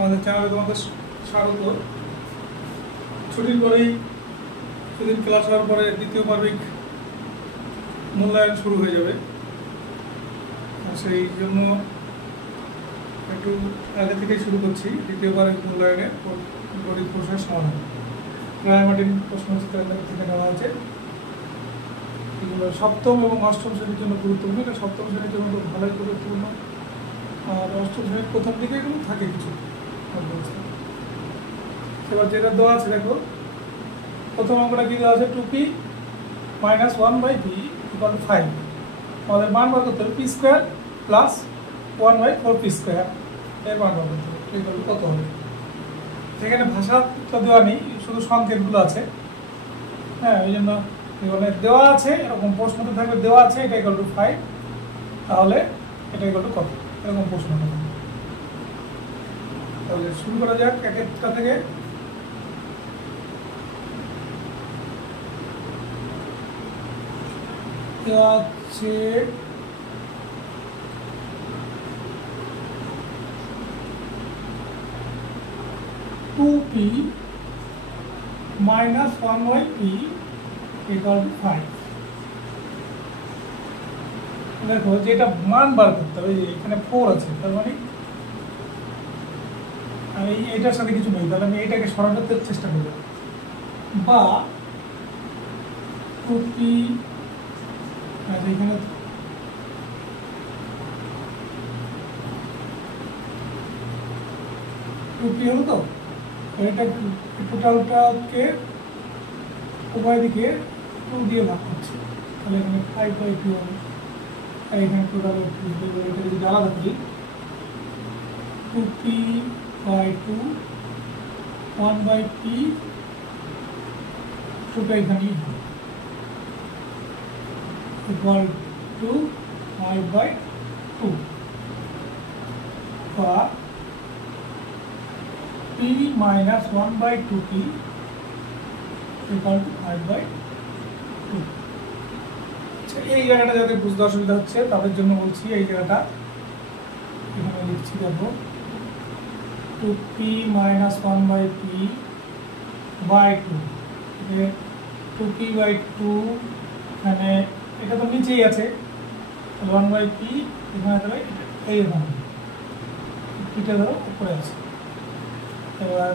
আমাদের চ্যানেলে তোমাদের স্বাগত। ছুটির পরেই সেদিন ক্লাস হওয়ার পরে দ্বিতীয় পার্বিক মূল্যায়ন শুরু হয়ে যাবে। সেই জন্য একটু আগে থেকেই শুরু করছি দ্বিতীয় পার্বিক মূল্যায়নের গণিত প্রশ্নের সমাধান। রায়মার্টিন প্রশ্নচিত্র থেকে নেওয়া আছে। এগুলো সপ্তম এবং অষ্টম শ্রেণীর জন্য গুরুত্বপূর্ণ। এটা সপ্তম শ্রেণীর জন্য খুব ভালোই গুরুত্বপূর্ণ, আর অষ্টম শ্রেণীর প্রথম দিকে এগুলো থাকে কিছু। এবার যেটা দেওয়া আছে দেখো, প্রথম অঙ্কটা কি দেওয়া আছে, 2p - 1/p = 5। আমাদের মান বার করতে হবে p² + 1/4p², এর মান বার করতে হবে। এগুলো কত হবে? এখানে ভাষাটা দেওয়া নেই, শুধু সংকেতগুলো আছে। হ্যাঁ, ওই জন্য এখানে দেওয়া আছে, এরকম প্রশ্নতে থাকবে দেওয়া আছে এটা = 5, তাহলে এটা = কত, এরকম প্রশ্ন হবে। তাহলে শুরু করা যাক এক একটা থেকে। আছে 2p - 1/p = 5। দেখো যেটা মান বার করতে হবে, এখানে 4 আছে, তার মানে আমি এইটার সাথে কিছু নেই, তাহলে আমি এইটাকে সরানোর চেষ্টা করব। বা 2p, আচ্ছা এখানে হলো তো, এটা টোটালটাকে উভয় দিকে 2 দিয়ে ভাগ করছে, তাহলে এখানে 5/2 হবে। আর এখানে টোটাল এটা যদি আলাদা করি, 2p/2 1/p, টোটাল এখানেই হবে = 5/2, বা p - 1/2p = 5/2। এই জায়গাটা যাদের বুঝতে অসুবিধা হচ্ছে তাদের জন্য বলছি, এই জায়গাটা এখানে লিখছি, দেখো 2p - 1/p/2, 2p/2, এখানে এটা তো নিচেই আছে, 1/p এখানে তাহলে এইরকম, পিটা ধরো উপরে আছে। এবার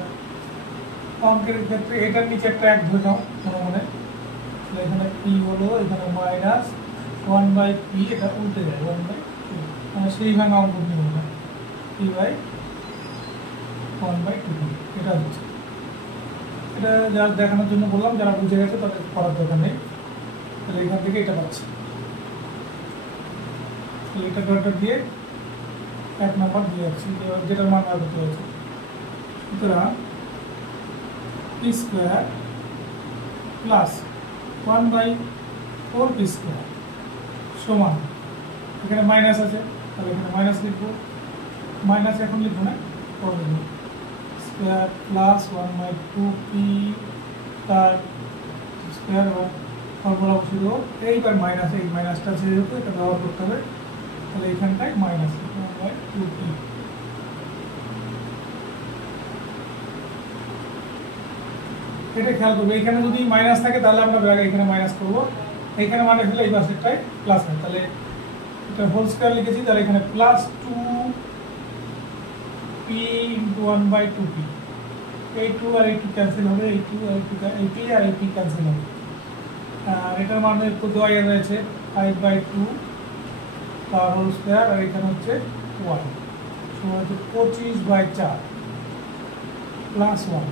অঙ্কের ক্ষেত্রে এটার নিচে একটা 1 ধরে নাও মনে মনে, এখানে p হলো, এখানে -1/p, এটা উল্টে যায় 1/2, মানে সেই ভাঙা অঙ্ক নিয়ে হবে p/1/2, এটা হচ্ছে। এটা যারা দেখানোর জন্য বললাম, যারা বুঝে গেছে তাদের করার দরকার নেই। তাহলে এখান থেকে এটা পাচ্ছি, তাহলে এটা ডট দিয়ে 1 নম্বর দিয়ে যাচ্ছি, যেটার মান বার করতে হয়েছে। সুতরাং p² + 1/4p² সমান, এখানে মাইনাস আছে, তাহলে এখানে মাইনাস লিখবো, মাইনাস এখন লিখবো না, পরে লিখবো, স্কোয়ার প্লাস 1/2p তার স্কোয়ার, ফর্মুলা বসিয়ে দেবো। এইবার মাইনাস, এই মাইনাসটা যেহেতু এটা ব্যবহার করতে হবে, তাহলে এইখানটায় মাইনাস 1/2p। এটা খেয়াল করবো, এখানে যদি মাইনাস থাকে তাহলে আমরা এখানে মাইনাস করবো, এইখানে মাইনাস হলে এই পাশেরটাই প্লাস হয়, তাহলে এটা হোল স্কোয়ার লিখেছি, তাহলে এখানে +2p × 1/2p, এই 2 আর এই 2 ক্যান্সেল হবে, এই 2 আর এই p আর এই p ক্যান্সেল হবে। আর এটার মান একটু দেওয়া রয়েছে 5/2 তার হোল স্কোয়ার, আর এখানে হচ্ছে 1 সমান হচ্ছে 25/4 + 1।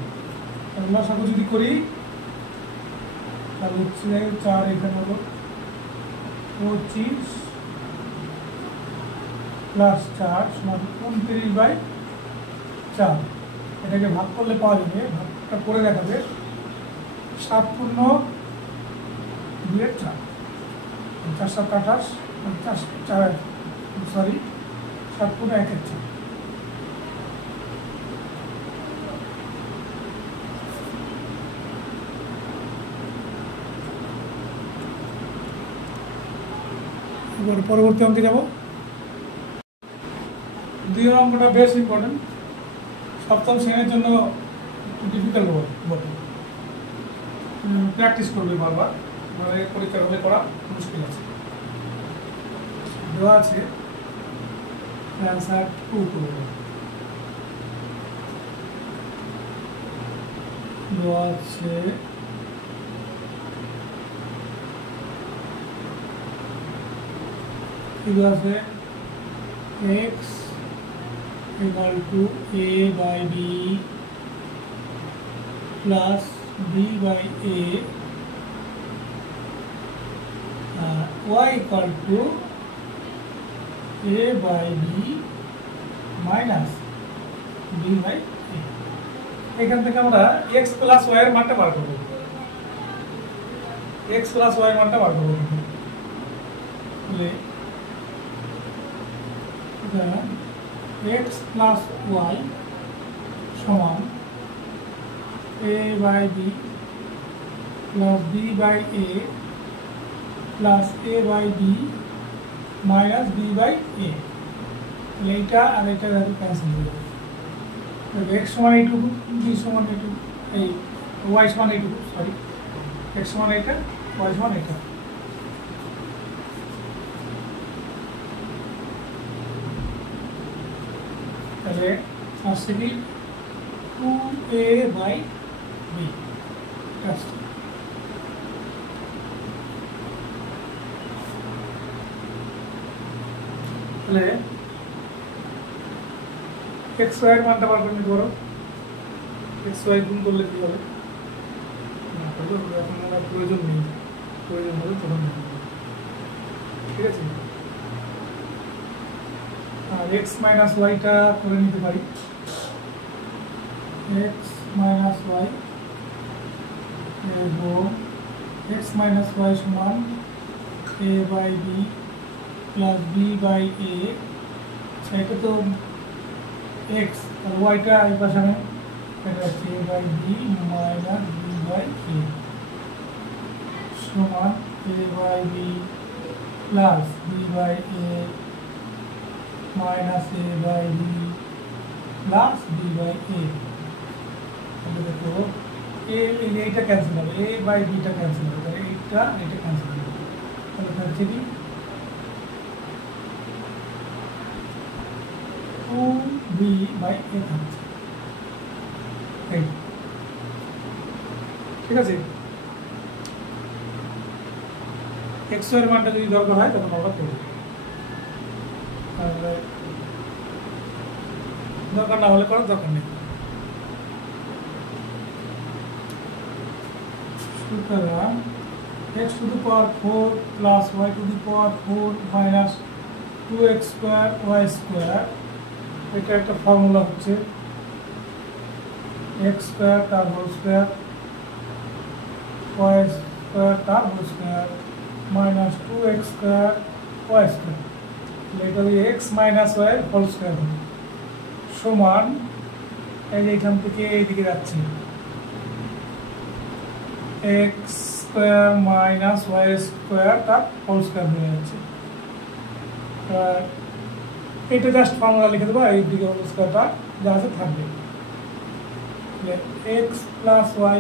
এগুলো সব যদি করি তাহলে হচ্ছে 4, এখানে হলো 25 + 4 সমান 29/4। এটাকে ভাগ করলে পাওয়া যাবে, ভাগটা করে দেখাবে, 7 × 2 = 4, 4 × 7 = 28, 7 × 1 = 4। এবার পরবর্তী অঙ্কে যাব। 2 অঙ্কটা বেশ ইম্পর্টেন্ট, সপ্তম শ্রেণীর জন্য একটু ডিফিকাল্ট বটে, প্র্যাকটিস করবে বারবার, মানে পরীক্ষার হলে করা মুশকিল আছে। দেওয়া আছে অ্যান্সার 2 করবে, দেওয়া আছে দেওয়া আছে x equal to a by b plus b by a, y equal to a by b minus b by a। এখান থেকে আমরা x plus y এর মানটা বার করব, x plus y এর মানটা বার করব। তাহলে x plus y সমান a by b plus b by a plus a by b minus b by a। এইটা আর এটা ক্যান্সেল হয়ে যাবে। x সমান এইটুকু, b সমান এইটুকু, এই y সমান এইটুকু, সরি x সমান এটা, y সমান এটা। তাহলে আসছে কি 2a by b। তাহলে x y এর মানটা বার করে নিতে পারো, x y গুণ করলে কি হবে না, এখন আমরা প্রয়োজন নেই, প্রয়োজন হলে তখন ঠিক আছে। আর x মাইনাস ওয়াইটা করে নিতে পারি, x মাইনাস ওয়াই এবং x মাইনাস ওয়াই সমান a by B plus B by A. সেটা তো x আর ওয়াইটা এই পাশে আনে, এটা হচ্ছে a by B minus B by A সমান a by B plus B by A minus a by b plus b by a। তাহলে দেখো এইটা ক্যান্সেল হবে, a by b টা ক্যান্সেল হবে, তাহলে এটা ক্যান্সেল হবে। তাহলে থাকছে কি 2b by a থাকছে, এই ঠিক আছে। x এর মানটা যদি দরকার হয় তখন আমরা করব, দরকার না হলে করার দরকার নেই। সুতরাং x to the power 4 plus y to the power 4 minus 2x square y square, এটা একটা ফর্মুলা হচ্ছে x square তার হোল স্কয়ার y square তার whole square minus 2x square y square। এটা x minus y whole square সমান, এই এখান থেকে এইদিকে যাচ্ছে x square minus y square তার হোল স্কয়ার হয়ে যাচ্ছে। এটা জাস্ট ফর্মুলা লিখে দেবো, এই দিকে হোল স্কয়ারটা যা আছে থাকবে। x প্লাস ওয়াই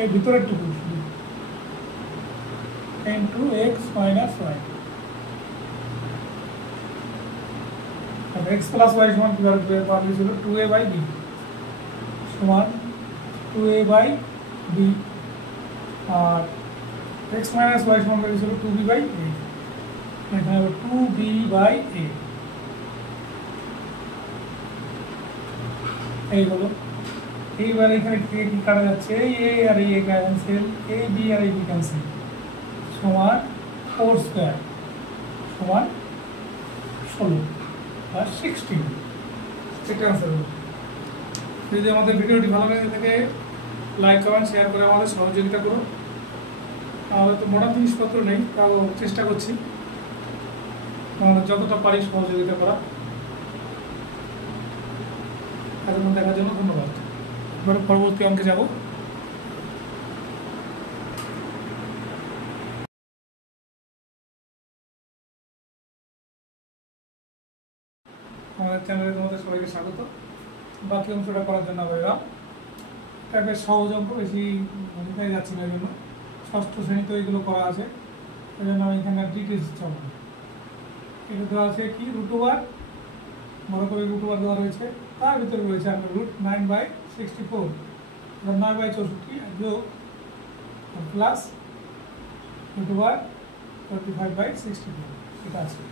এই ভিতরের টুকু into x minus y. x plus y সমান কি পাবলিশ হলো 2a বাই b সমান 2a বাই b, আর x মাইনাস ওয়াই সমান পাবলিশ হলো 2b বাই a, এখানে হবে 2b বাই a। এই হলো, এইবার এখানে কি কাটা যাচ্ছে, a আর a ক্যান্সেল, a b আর a b ক্যান্সেল সমান 4 স্কয়ার সমান 16 আর 16। সেটা আনসার হবে। যদি আমাদের ভিডিওটি ভালো লেগে থাকে লাইক কমেন্ট শেয়ার করে আমাদের সহযোগিতা করুন। আমাদের তো মডার্ন জিনিসপত্র নেই, তাও চেষ্টা করছি আমাদের যতটা পারি সহযোগিতা করা। এতক্ষণ দেখার জন্য ধন্যবাদ। এবার পরবর্তী অঙ্কে যাব। আমাদের চ্যানেলে তোমাদের সবাইকে স্বাগত। বাকি অংশটা করার জন্য আবার এলাম। এটা বেশ সহজ অঙ্ক, বেশি ভূমিকায় যাচ্ছে না, এই জন্য ষষ্ঠ শ্রেণীতে এইগুলো করা আছে, এই জন্য আমি এখানে ডিটেলস চাবো। এটা দেওয়া আছে কি √, বড় করে √, দেওয়া রয়েছে, তার ভিতরে রয়েছে আপনার √9/64, 9/64 যোগ প্লাস √35/64, এটা আছে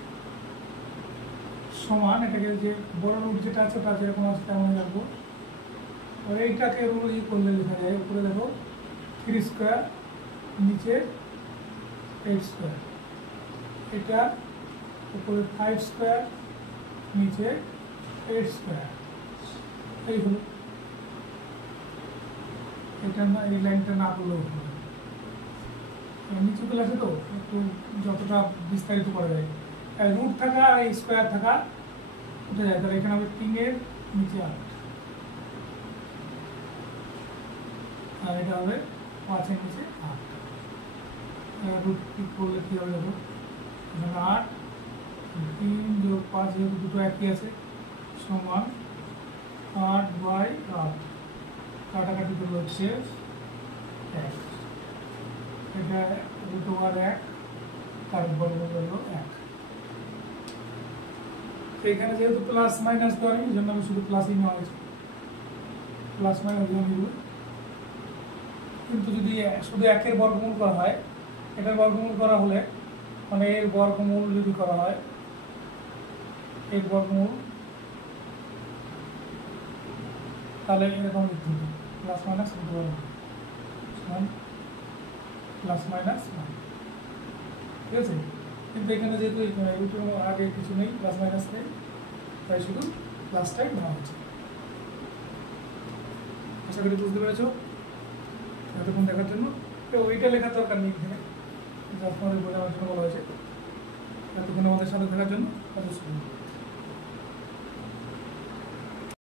সমান, এটাকে যে বড় রুট যেটা আছে ওটা যেরকম আছে তেমনই রাখবো। আর এইটাকে রুট করলে লেখা যায়, উপরে দেখো 3² নিচে 8², এটা উপরে 5² নিচে 8², এই হলো। এটা না, এই লাইনটা না করলেও হবে, নিচু ক্লাসে তো একটু যতটা বিস্তারিত করা যায়, রুট থাকা আর এই স্কোয়ার থাকা উঠে যায়, তাহলে এখানে হবে 3-এর নিচে 8, আর এটা হবে 5-এর নিচে 8। রুট ঠিক করলে কী হবে দেখো, এখানে 8, 3 যোগ 5 যেহেতু দুটো একই আছে সমান 8/8, কাটাকাটি করলে হচ্ছে 1, এটা √1, তার বর্গ হলো 1। এখানে যেহেতু প্লাস মাইনাস দেওয়া নেই, এই জন্য আমি শুধু প্লাসই নেওয়া হয়েছে, প্লাস মাইনাস দিয়ে নিব। কিন্তু যদি শুধু 1-এর বর্গমূল করা হয়, এটার বর্গমূল করা হলে মানে এর বর্গমূল যদি করা হয়, এর বর্গমূল, তাহলে এরকম লিখতে হবে প্লাস মাইনাস √1 প্লাস মাইনাস 1, ঠিক আছে। কিন্তু এখানে যেহেতু √এর আগে কিছু নেই, প্লাস মাইনাস নেই, তাই শুধু প্লাসটাই নেওয়া হচ্ছে। আশা করি বুঝতে পেরেছ। এতক্ষণ দেখার জন্য ওইটা লেখার দরকার নেই, এখানে যা আপনাদের বোঝানোর জন্য বলা হয়েছে। এতক্ষণ আমাদের সাথে থাকার জন্য অবশ্যই।